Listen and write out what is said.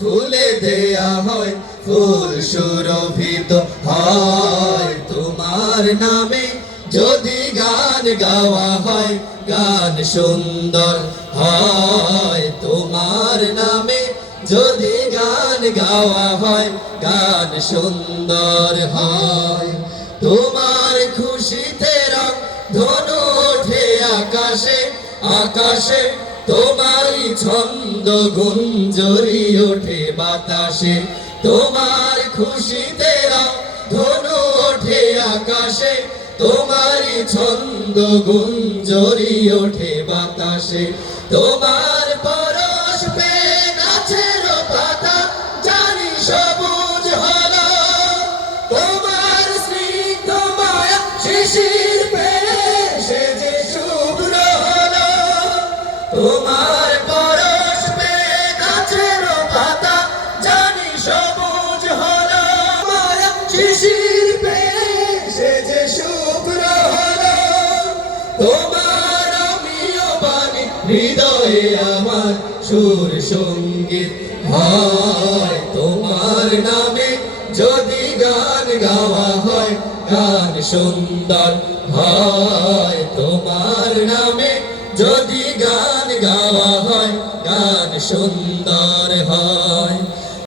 ফুলে দেয়া হয়, ফুল সুরভিত হয়। তোমার নামে যদি গান গাওয়া হয়, গান সুন্দর হয়। তোমার নামে যদি গান গাওয়া হয়, গান সুন্দর হয়। তোমার খুশিতে রং ধনু ওঠে আকাশে আকাশে তোমারই ছন্দ গুঞ্জরি ওঠে বাতাসে, তোমার খুশিতে ধনু ওঠে আকাশে তোমারই ছন্দ গুঞ্জরি ওঠে বাতাসে, তোমার তোমার গাছের পাতা, জানি সবুজ যে তোমার হৃদয়ে আমার সুর সংগীত হয়। তোমার নামে যদি গান গাওয়া হয়, গান সুন্দর হয়। যদি গান গাওয়া হয় গান সুন্দর হয়।